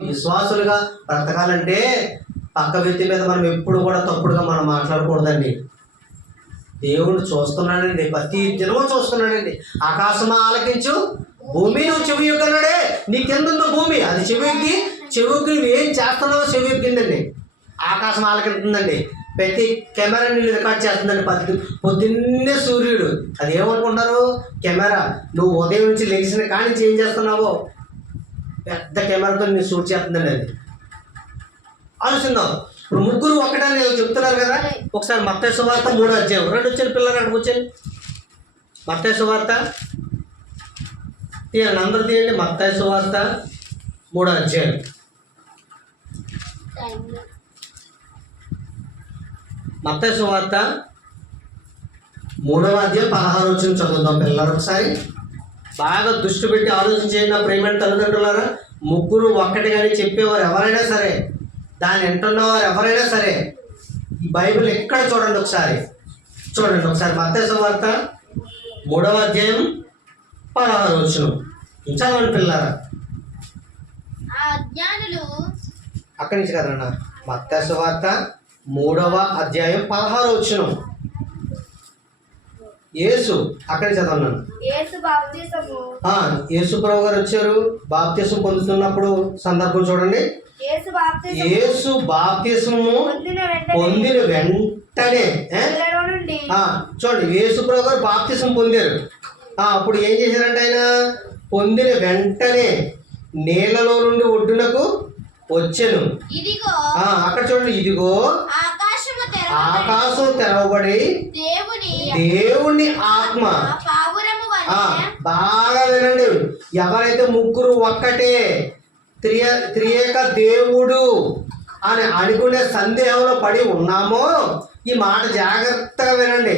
విశ్వాసులుగా బ్రతకాలంటే పక్క వ్యక్తి మీద మనం ఎప్పుడు కూడా తప్పుడుగా మనం మాట్లాడకూడదండి. దేవుడు చూస్తున్నాడండి, ప్రతి దినము చూస్తున్నాడండి. ఆకాశమా ఆలకించు, భూమి నువ్వు చెవి యొక్కన్నాడే. నీ కింద ఉన్న భూమి అది చెవికి నువ్వు ఏం చేస్తున్నావో చెవి ఎక్కిందండి. ఆకాశం ఆలకింటుందండి. ప్రతి కెమెరా నీళ్ళు రికార్డ్ చేస్తుందండి. పొద్దున్నే సూర్యుడు అది ఏమనుకుంటారు, కెమెరా నువ్వు ఉదయం నుంచి లెగిసిన కానీ ఏం చేస్తున్నావో పెద్ద కెమెరాతో నేను షూట్ చేస్తుందండి. అది ఆలోచిద్దాం. ఇప్పుడు ముగ్గురు ఒక్కటని చెప్తున్నారు కదా. ఒకసారి మత్తయి సువార్త 3వ అధ్యాయం రెండు వచ్చాను పిల్లలు అక్కడికి వచ్చాను. మత్తయి సువార్త తీయండి, అందరూ తీయండి. మత్తయి సువార్త 3వ అధ్యాయం. మత్తయి సువార్త 3వ అధ్యాయం 16వ వచనం చదువుతాం పిల్లలు. ఒకసారి బాగా దృష్టి పెట్టి ఆలోచన చేయండి. నా ప్రేమైన తల్లిదండ్రులారా, ముగ్గురు ఒక్కటిగానే చెప్పేవారు ఎవరైనా సరే, దాన్ని వింటున్నవారు ఎవరైనా సరే ఈ బైబిల్ ఎక్కడ చూడండి ఒకసారి. మత్తయి సువార్త 3వ అధ్యాయం 16వ వచనం చదవండి పిల్లరా. అక్కడి నుంచి కదన్నా. మత్తయి సువార్త 3వ అధ్యాయం 16వ వచనం. యేసు అక్కడి చదవన్నాను. యేసు ప్రభు గారు వచ్చారు, బాప్తిసం పొందుతున్నప్పుడు సందర్భం చూడండి. యేసు బాప్తిసము పొందిన వెంటనే చూడండి, యేసు ప్రభు గారు బాప్తిసం పొందారు. అప్పుడు ఏం చేశారంటే ఆయన పొందిన వెంటనే నీళ్ళలో నుండి ఒడ్డునకు వచ్చెను. అక్కడ చూడండి, ఇదిగో ఆకాశం తెరవబడి దేవుని ఆత్మ. బాగా వినండి, ఎవరైతే ముగ్గురు ఒక్కటే త్రియేక దేవుడు అని అనుకునే సందేహంలో పడి ఉన్నామో ఈ మాట జాగ్రత్తగా వినండి.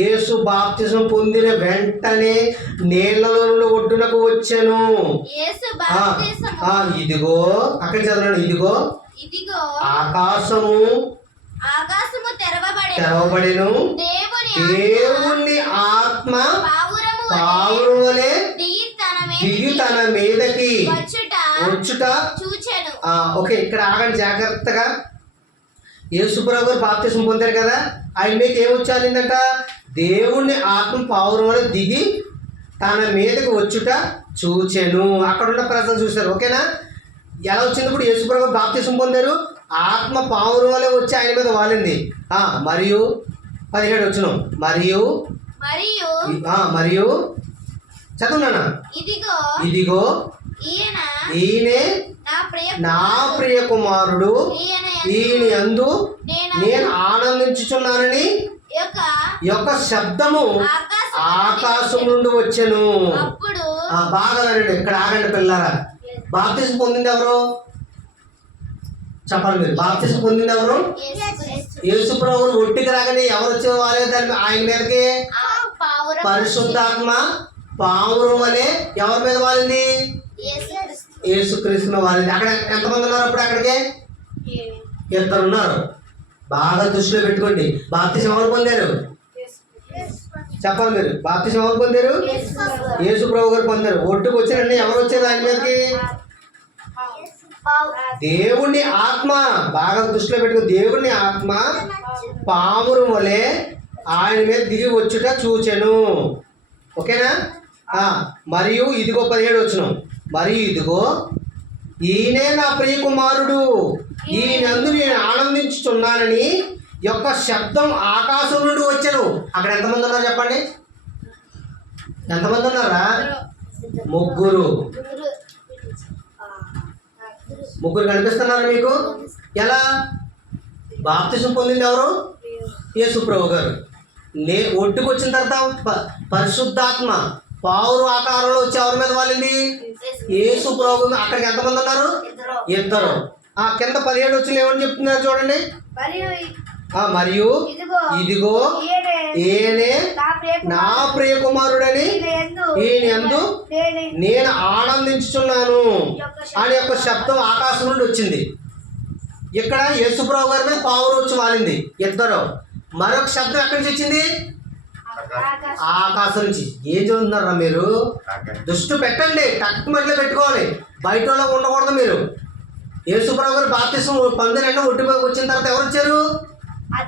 యేసు బాప్తిసం పొందిన వెంటనే నీళ్ళలో నుండి ఒడ్డునకు వచ్చెను. ఇదిగో అక్కడ చదవండి, ఇదిగో ఆకాశము తెరవబడిను, దేవుని ఆత్మ పావురం వలె దిగి తన మీదకి వచ్చుట. ఓకే, ఇక్కడ ఆగండి జాగ్రత్తగా. యేసుప్రభు గారు బాప్తిసం పొందారు కదా, ఆయన మీకు ఏమొచ్చాలిందంట, దేవుని ఆత్మ పావురం వలె దిగి తన మీదకి వచ్చుట చూచెను. అక్కడ ఉన్న ప్రజలు చూశారు. ఓకేనా, ఎలా వచ్చింది? ఇప్పుడు యేసుప్రభు గారు బాప్తిసం పొందారు, ఆత్మ పావురం వలె వచ్చి ఆయన మీద వాలింది. మరియు 17 వచనం, మరియు చదువునా, ఇదిగో ఈయనే నా ప్రియ కుమారుడు, ఈయన యందు నేను ఆనందించుచున్నానని యొక్క శబ్దము ఆకాశం నుండి వచ్చెను. బాగా వినండి, ఇక్కడ ఆగండి పిల్లరా. బాప్తిసం పొందింది ఎవరు చెప్పండి మీరు? బాప్తిసం పొందింది ఎవరు? యేసు ప్రభువును ఒట్టికి రాగానే ఎవరు వచ్చే వాళ్ళే దాని ఆయన మీదకి పరిశుద్ధాత్మ పావురం వలె ఎవరి మీద వాలింది? యేసుక్రీస్తు మీద వాలింది. అక్కడ ఎంతమంది ఉన్నారు అప్పుడు? అక్కడికి 2 ఉన్నారు. బాగా దృష్టిలో పెట్టుకోండి. బాప్తిసం ఎవరు పొందారు చెప్పండి మీరు? బాప్తిసం ఎవరు పొందారు? యేసు ప్రభు గారు పొందారు. ఒడ్డుకు వచ్చినండి ఎవరు వచ్చారు ఆయన మీదకి? దేవుని ఆత్మ. బాగా దృష్టిలో పెట్టుకో, దేవుని ఆత్మ పావురం వలె ఆయన మీద దిగి వచ్చుట చూచెను. ఓకేనా? మరియు ఇదిగో 17 వచనం, మరియు ఇదిగో ఈయనే నా ప్రియ కుమారుడు, ఈయనందు నేను ఆనందించుచున్నానని యొక్క శబ్దం ఆకాశం నుండి వచ్చెను. అక్కడ ఎంతమంది ఉన్నారు చెప్పండి? ఎంతమంది ఉన్నారా? ముగ్గురు కనిపిస్తున్నారు మీకు. ఎలా? బాప్తిసం పొందింది ఎవరు? యేసు ప్రభు గారు. ఒడ్డుకు వచ్చిన తర్వాత పరిశుద్ధాత్మ పావురు ఆకారంలో వచ్చి ఎవరి మీద వాలింది? యేసు ప్రభు. అక్కడికి ఎంతమంది ఉన్నారు? 2. కింద 17 వచ్చి ఏమని చెప్తున్నారు చూడండి. మరియు ఇదిగో ఈయనే నా ప్రియ కుమారుడని, ఈయన యందు నేను ఆనందించుచున్నాను అని యొక్క శబ్దం ఆకాశం నుండి వచ్చింది. ఇక్కడ యేసుప్రభు గారి మీద పావురం వచ్చి వాలింది 2. మరొక శబ్దం ఎక్కడి నుంచి వచ్చింది? ఆకాశం నుంచి. ఏం చదువుతున్నారా మీరు? దృష్టి పెట్టండి, టక్ మధ్యలో పెట్టుకోవాలి, బయట ఉండకూడదు మీరు. యేసుప్రభు గారు బాప్తిసం పొందిన ఒట్టిపోయి వచ్చిన తర్వాత ఎవరు వచ్చారు?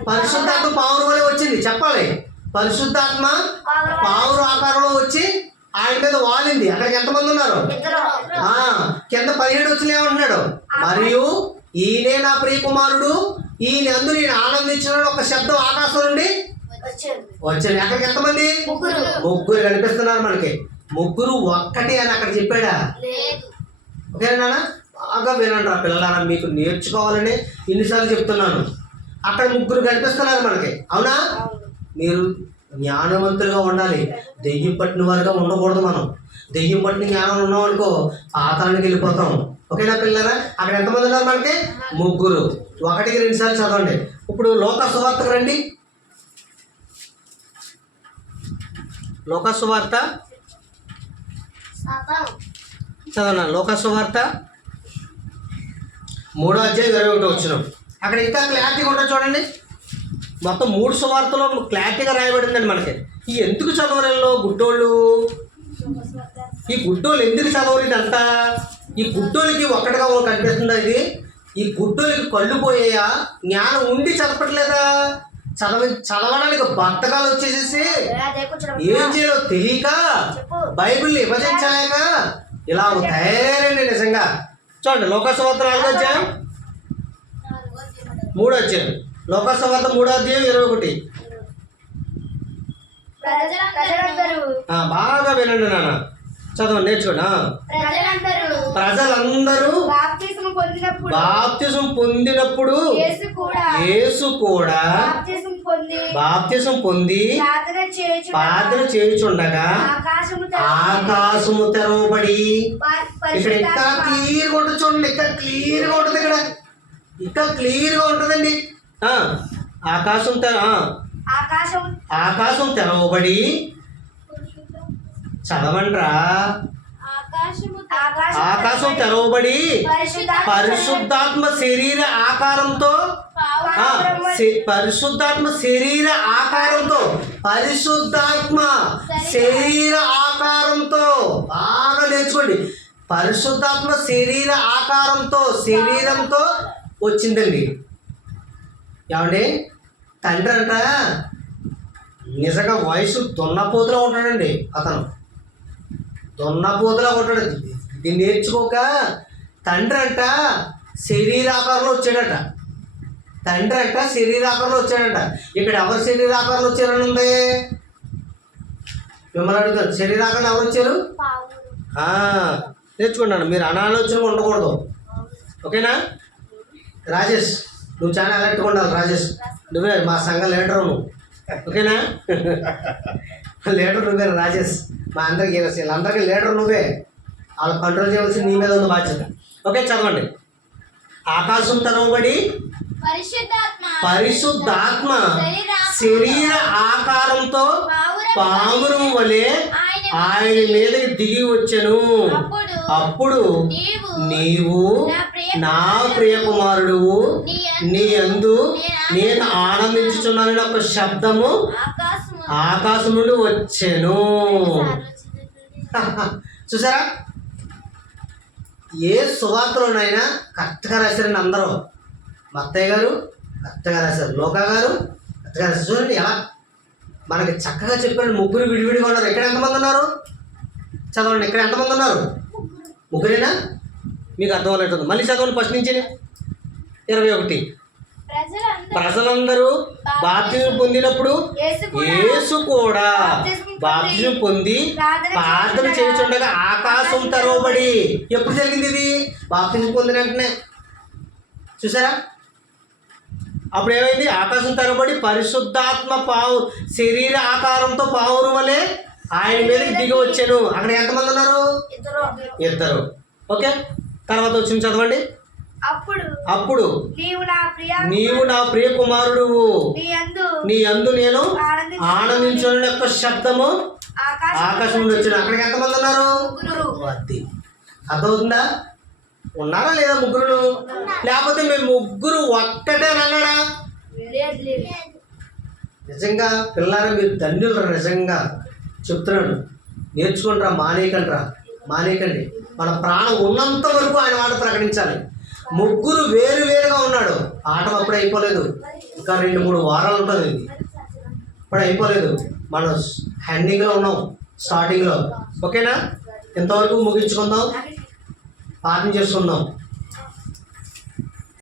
పరిశుద్ధాత్మ పావురు వలె వచ్చింది. చెప్పాలి, పరిశుద్ధాత్మ పావురు ఆకారంలో వచ్చి ఆయన మీద వాలింది. అక్కడికి ఎంతమంది ఉన్నారు? కింద 17 వచ్చిన ఏమంటున్నాడు? మరియు ఈయనే నా ప్రియ కుమారుడు, ఈయన అందు నేను ఆనందించిన ఒక శబ్దం ఆకాశం నుండి వచ్చింది. అక్కడికి ఎంతమంది? ముగ్గురు కనిపిస్తున్నారు మనకి. ముగ్గురు ఒక్కటి అని అక్కడ చెప్పాడా? ఓకేనా? బాగా వినండి రా పిల్లలారా, మీకు నేర్చుకోవాలని ఇన్నిసార్లు చెప్తున్నాను. అక్కడ ముగ్గురు కనిపిస్తున్నారు మనకి, అవునా? మీరు జ్ఞానవంతులుగా ఉండాలి, దెయ్యం పట్టిన వారుగా ఉండకూడదు. మనం దెయ్యం పట్టిన జ్ఞానం ఉన్నాం అనుకో పాతాళానికి వెళ్ళిపోతాం. ఓకేనా పిల్లరా? అక్కడ ఎంతమంది ఉన్నారు మనకి? ముగ్గురు. 1కి 2 సార్లు చదవండి. ఇప్పుడు లోకా సువార్తకు రండి. లోకా సువార్త చదవనా? లోకా సువార్త 3వ అధ్యాయం 21 వచ్చిన అక్కడ ఇంకా క్లారిటీగా ఉంటుంది చూడండి. మొత్తం 3 సువార్తలో క్లారిటీగా రాయబడిందండి మనకి. ఈ ఎందుకు చదవరంలో గుడ్డోళ్ళు? ఈ గుడ్డోళ్ళు ఎందుకు చదవరు ఇదంతా? ఈ గుడ్డోళ్ళకి ఒక్కటిగా కనిపిస్తుందా ఇది? ఈ గుడ్డోళ్ళకి కళ్ళు పోయాయా? జ్ఞానం ఉండి చదవట్లేదా? చదవడానికి బద్ధకాలు వచ్చేసేసి ఏం చేయాలో తెలియక బైబిల్ని విభజించలేక ఇలా తయారండి నిజంగా. చూడండి లోకా సువార్త 4వ అధ్యాయం 3వ అధ్యాయం. లోకా సువార్త 3వ అధ్యాయం 21. బాగా వినండి నాన్న, చదవండి, నేర్చుకోండి. ప్రజలందరూ బాప్తిసం పొందినప్పుడు యేసు కూడా బాప్తిసం పొంది ప్రార్థన చేయుచుండగా ఆకాశము తెరవబడి, ఇక్కడ ఇంకా క్లియర్గా ఉంటుంది చూడండి, ఇక్కడ క్లియర్గా ఉంటుంది, ఇక్కడ క్లియర్గా ఉంటుందండి. ఆకాశం తెరవబడి, చదవండ్రా. ఆకాశం తెరవబడి పరిశుద్ధాత్మ శరీర ఆకారంతో పరిశుద్ధాత్మ శరీర ఆకారంతో బాగా నేర్చుకోండి. పరిశుద్ధాత్మ శరీరంతో వచ్చిందండి. ఏమండి? తండ్రి అంట నిజంగా వయసు దున్నపోతులా ఉంటాడండి. అతను దున్నపోతులా ఉంటాడు. దీన్ని నేర్చుకోక తండ్రి అంట శరీరాకారంలో వచ్చాడట. ఇక్కడ ఎవరు శరీరాకారంలో వచ్చారని ఉంది? మిమ్మల్ని అడుగుతారు, శరీరాకారంలో ఎవరు వచ్చారు? నేర్చుకున్నాను. మీరు అనాలోచనగా ఉండకూడదు. ఓకేనా? రాజేష్, నువ్వు చాలా అలర్ట్గా ఉండాలి. రాజేష్, నువ్వే మా సంఘ లీడరు నువ్వు. ఓకేనా? లీడర్ నువ్వే రాజేష్. మా అందరికీ వీళ్ళందరికీ లీడర్ నువ్వే. వాళ్ళు కంట్రోల్ చేయవలసి నీ మీద ఉన్న బాధ్యత. ఓకే, చదవండి. ఆకాశం తెరవబడి పరిశుద్ధాత్మ శరీర ఆకారంతో పావురం వలె ఆయన మీదకి దిగి వచ్చెను. అప్పుడు నీవు నా ప్రియ కుమారుడు, నీ యందు నేను ఆనందించుచున్నానని ఒక శబ్దము ఆకాశం నుండి వచ్చెను. చూసారా? ఏ సువార్తలోనైనా కరెక్ట్గా రాశారండి అందరూ. మత్తయ్య గారు కరెక్ట్గా రాశారు, లోకా గారు కరెక్ట్గా రాశారు. చూడండి ఎలా మనకి చక్కగా చెప్పారు. ముగ్గురు విడివిడిగా ఉన్నారు. ఇక్కడ ఎంతమంది ఉన్నారు? చదవండి, ఇక్కడ ఎంతమంది ఉన్నారు? ముగ్గురేనా? మీకు అర్థం అన్నట్టుంది. మళ్ళీ చదవండి ఫస్ట్ నుంచి 21. ప్రజలందరూ బాప్తిసం పొందినప్పుడు యేసు కూడా బాప్తిసం పొంది ప్రార్థన చేయుచుండగా ఆకాశం తెరవబడి. ఎప్పుడు జరిగింది ఇది? బాప్తిసం పొందిన వెంటనే. చూసారా? అప్పుడు ఏమైంది? ఆకాశం తెరవబడి పరిశుద్ధాత్మ శరీర ఆకారంతో పావురం వలె ఆయన మీదకి దిగి వచ్చాను. అక్కడ ఎంతమంది ఉన్నారు? ఇద్దరు. ఓకే, తర్వాత వచ్చింది చదవండి. అప్పుడు నీవు నా ప్రియ కుమారుడు, నీ యందు నేను ఆనందించున్న యొక్క శబ్దము ఆకాశం నుండి వచ్చిన. అక్కడికి ఎంతమంది ఉన్నారు? అర్థమవుతుందా? ఉన్నారా లేదా ముగ్గురు? లేకపోతే మేము ముగ్గురు ఒక్కటే అన్నాడా? నిజంగా పిల్లలు మీరు ధన్యులు. నిజంగా చెప్తున్నాను, నేర్చుకుంటారా, మానేయకండి. మన ప్రాణం ఉన్నంత వరకు ఆయన మాట ప్రకటించాలి. ముగ్గురు వేరు వేరుగా ఉన్నాడు. ఆట అప్పుడు అయిపోలేదు, ఇంకా 2-3 వారాలు ఉంటుంది. ఇది ఇప్పుడు అయిపోలేదు, మనం హ్యాండింగ్లో ఉన్నాం, స్టార్టింగ్లో. ఓకేనా? ఇంతవరకు ముగించుకుందాం, ప్రార్థన చేసుకుందాం.